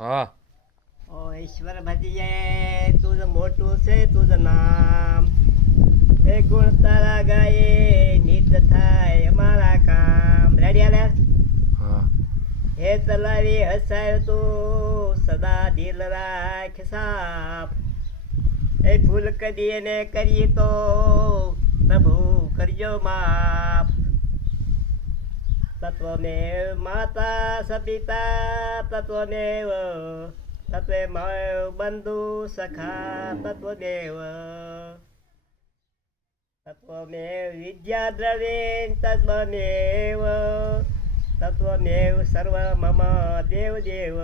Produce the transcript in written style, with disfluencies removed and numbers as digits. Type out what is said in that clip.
હા. ओ ईश्वर भजिए तुझ मोटू से तुझ नाम ए गुण तारा गाए नित थाय અમારા કામ રેડી આલે હા. હે તલાવી હસાય તું સદા દિલ રાખ સાફ એ ભૂલ કદી એને કરી તો પ્રભુ કરજો માફ તત્વમેવ માતા સપિતા તત્વમેવ તત્વમેવ બંધુ સખા તત્વમેવ તત્વમેવ વિદ્યા દ્રવીણ તત્વમેવ તત્વમેવ સર્વ મમ દેવ દેવ